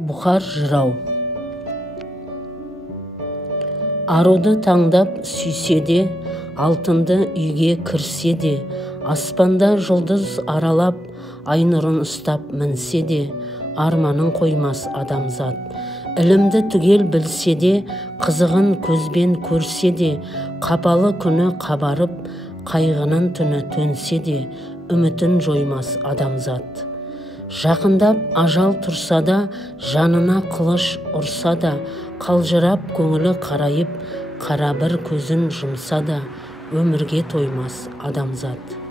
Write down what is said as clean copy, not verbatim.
Бұхар жырау. Аруды таңдап сүйсе де, алтынды үйге кірсе де, аспанда жұлдыз аралап, ай нұрын ұстап мінсе де, арманын қоймас адамзат. Ілімді түгел білсе де, қызығын көзбен көрсе де, қапалы күні қабарып, қайғының түні төнсе де, үмітін жоймас адамзат. Жақындап ажал тұрса да, жанына қылыш ұрса да, қалжырап көңілі қарайып, қара бір көзін жұмса да, өмірге тоймас адамзат.